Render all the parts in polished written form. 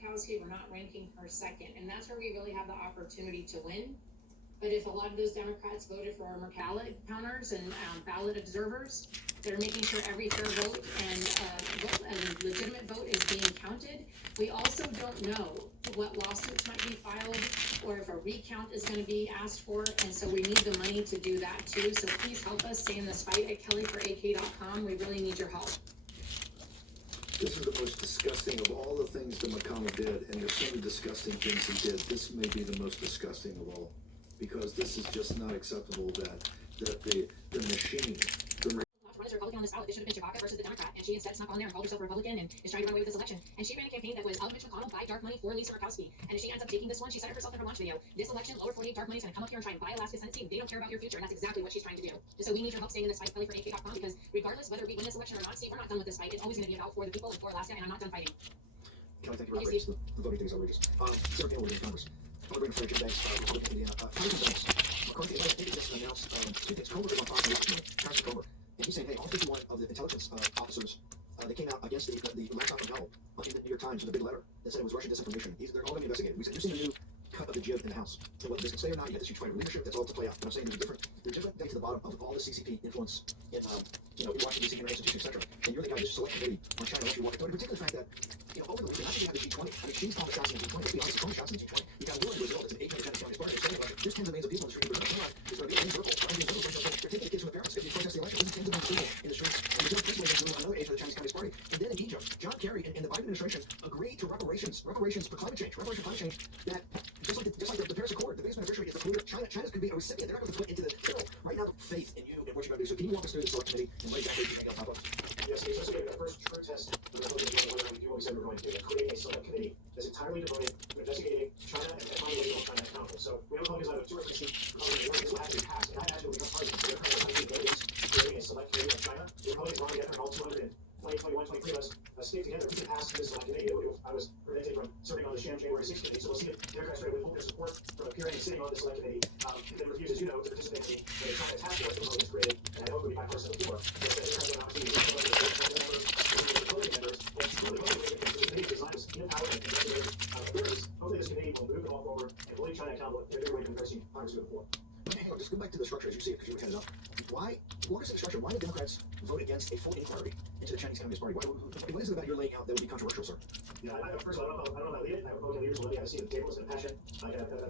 Murkowski, we're not ranking her second, and that's where we really have the opportunity to win. But if a lot of those Democrats voted for our ballot counters and ballot observers that are making sure every fair vote and legitimate vote is being counted, we also don't know what lawsuits might be filed or if a recount is going to be asked for, and so we need the money to do that too. So please help us stay in this fight at kellyforak.com. We really need your help. This is the most disgusting of all the things that McConnell did, and there's so many disgusting things he did. This may be the most disgusting of all, because this is just not acceptable that the machine, Run as a Republican on this ballot. This should have been Chewbacca versus the Democrat, and she instead snuck on there and called herself a Republican and is trying to run away with this election. And she ran a campaign that was of Mitch McConnell, buy dark money for Lisa Murkowski. And if she ends up taking this one, she said it herself in her launch video. This election, lower 48 dark money is going to come up here and try and buy Alaska Senate seat. They don't care about your future, and that's exactly what she's trying to do. So we need your help staying in this fight, kellyforak.com, because regardless whether we win this election or not, Steve, we're not done with this fight. It's always going to be about for the people and for Alaska, and I'm not done fighting. Kelly, thank you very much. The voting thing is outrageous. Sarah Palin in Congress. I'm going to bring for Jim Banks, Republican Indiana. Congressman Banks. McCarthy, I think just announced two things. Comer is on Fox News tonight, Pastor Comer. And he's saying, hey, all 51 of the intelligence officers, they came out against the laptop of hell in the New York Times with a big letter that said it was Russian disinformation. They're all going to be investigated. We said, you've seen the new cut of the jib in the House. So whether this can stay or not, you have this huge fight of leadership. That's all to play out. And I'm saying there's different things to the bottom of all the CCP influence in, in Washington, D.C., and institutions, etc. And you're the guy who's select committee on China, unless you want to. In particular, the fact that, over the weekend, I think you have the G20. I mean, she's calling the shots in the G20. Let's be honest, calling the shots in the G20. You got war in Brazil that's an 8 million Chinese party. There's tens of millions of people in the street in Brazil. There's going to be a circle. They're taking the kids from their parents because they protest the election. There's tens of millions of people in the streets. And Brazil this way to another age of the Chinese Communist Party. And then in Egypt, John Kerry and the Biden administration agreed to reparations for climate change, that just like the Paris Accord, the biggest beneficiary is the polluter. China's going to be a recipient. They're not going to put into the barrel. Right now, faith in you and what you're going to do. So can you walk us through the select committee and what exactly you think on top of? Yes, so the first true test of the whether we do what we said we're going to do, create a select committee that's entirely devoted to investigating China and finding ways to hold China accountable. So we have Republicans out of 2 or 3 seats. This will have to be passed. And I actually will become part of it. We're creating a select committee on China. The Republicans want to get all 220, 21, 23 of us stick together. We can pass this select committee. I was prevented from serving on the sham January 6th committee. So we'll see if Democrats try to withhold their support from appearing and sitting on the select committee. If they refuse, as you know, to participate in the China task force the Republicans created, and I hope it will be bipartisan before. But the Democrats have an opportunity to Republican members and really the committee design is empowering and regulating authorities. Hopefully this committee will move the ball forward and holding China accountable in every way compared to Congress before. Hang on, just go back to the structure as you see it, because you were headed up. Walk us through the structure. Why did Democrats vote against a full inquiry into the Chinese Communist Party? What is it about your laying out that would be controversial, sir? Yeah, first of all, I don't know how to lead it. I have Republican leaders who let me have a seat at the table. It's been passion.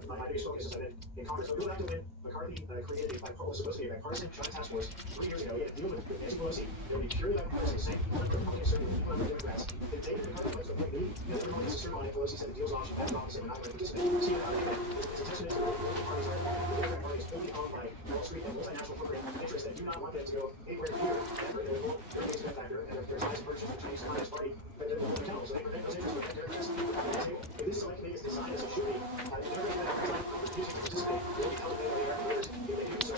My biggest focus since I've been in Congress. So go back to when McCarthy created what was supposed to be a bipartisan China task force 3 years ago. He had to deal with Nancy Pelosi. There would be purely bipartisan, the same Republicans serving the Democrats. Then David McCarthy went to a point meeting, and then Republicans served on it. Pelosi said the deal's off. She backed off and said we're not going to participate. See how it's a testament to what the parties are. The Democrat Party is fully owned by Wall Street and multinational corporate interests that do not want them to go anywhere near Denver. They won't bring that factor, and if there's nice purchase of the Chinese Communist Party, but they're holding accountable. So they protect those interests, protect their interests. If this select committee is designed as it should be, Democrats have a time refusing to participate. They will be held by their leaders. If they do so,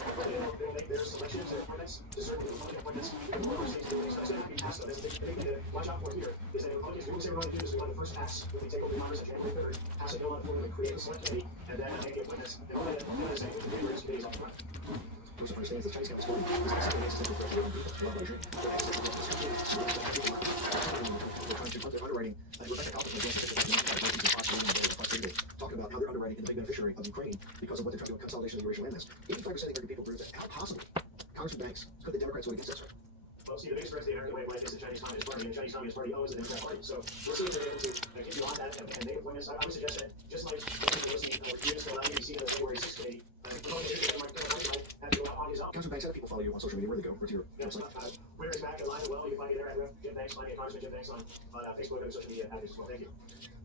they'll make their selections and appointments to certain Republican appointments. The more states do things, so it's going to be passed. So the thing to watch out for here is that Republicans do what they want to do. Is we want the first pass when we take over Congress on January 3rd, pass a bill on forward and create a select committee, and then make the appointments. And then say what the Democrats committee is off the front. Person understands the Chinese Communist Party is not something that's essential for everyone people. Collaboration. They're trying to fund their underwriting. Rebecca Kaufman, talking about how they're underwriting and the big beneficiary of Ukraine because of what they're trying to do with consolidation of the Eurasian landmass. 85% of the American people believe that. How possibly, Congressman Banks, could the Democrats vote against that, sir? Well, see, the biggest threat to the American way of life is the Chinese Communist Party, and the Chinese Communist Party owns the Democrat Party. So we'll see if they're able to get beyond that and make appointments. I would suggest that just like Pelosi refused to allow me to see the January 6th committee, Congressman Banks, how do people follow you on social media? Where do they go? Where's your website? Twitter is back alive and well. You can find me there at Jim Banks. Find me at Congressman Jim Banks on Facebook and social media avenues as well. Thank you.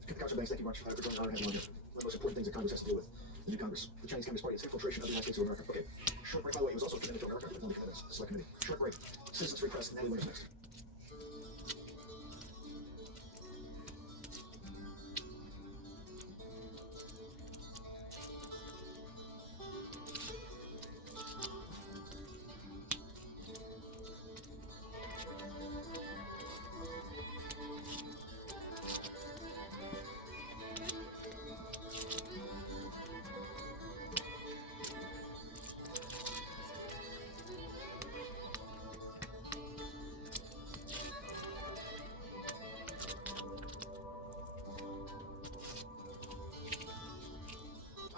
Congressman Banks, thank you much for joining our having on here. One of the most important things that Congress has to deal with. The new Congress, the Chinese Communist Party, its infiltration of the United States of America. Okay, short break. By the way, he was also committed to America. Only commitments. Select committee. Short break. Citizens Free Press. Natalie Williams next.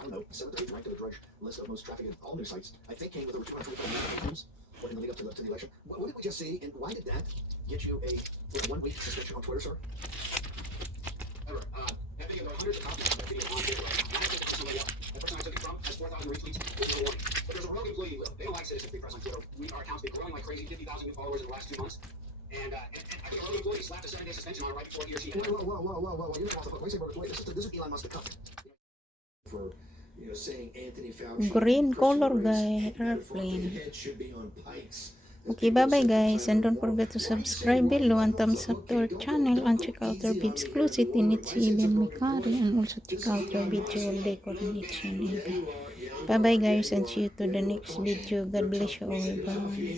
I don't know, 7th or 8th ranked to the Drudge list of most trafficked all news sites. I think came with over 225 million views in the lead up to the election. What did we just see, and why did that get you a 1-week suspension on Twitter, sir? Ever. That video, there are hundreds of copies of that video on video right now. I have to put somebody up. The person I took it from has 4,000 retweets. This is a warning. But there's a rogue employee, they don't like Citizen Free Press on Twitter. Our account's been growing like crazy, 50,000 new followers in the last 2 months. And I think a rogue employee slapped a 7-day suspension on it right before he or she. Whoa. You're off the hook. Wait, this is Elon Musk, the company. For, saying Anthony Fauci. Green color guy, airplane. Should be on pikes. Okay, bye-bye guys, and don't forget to subscribe below and thumbs up to our channel and check out our beybs closet in its even Mikari, and also check out our visual decor in each and every. Bye-bye guys, and see you to the next video. God bless you all. Bye.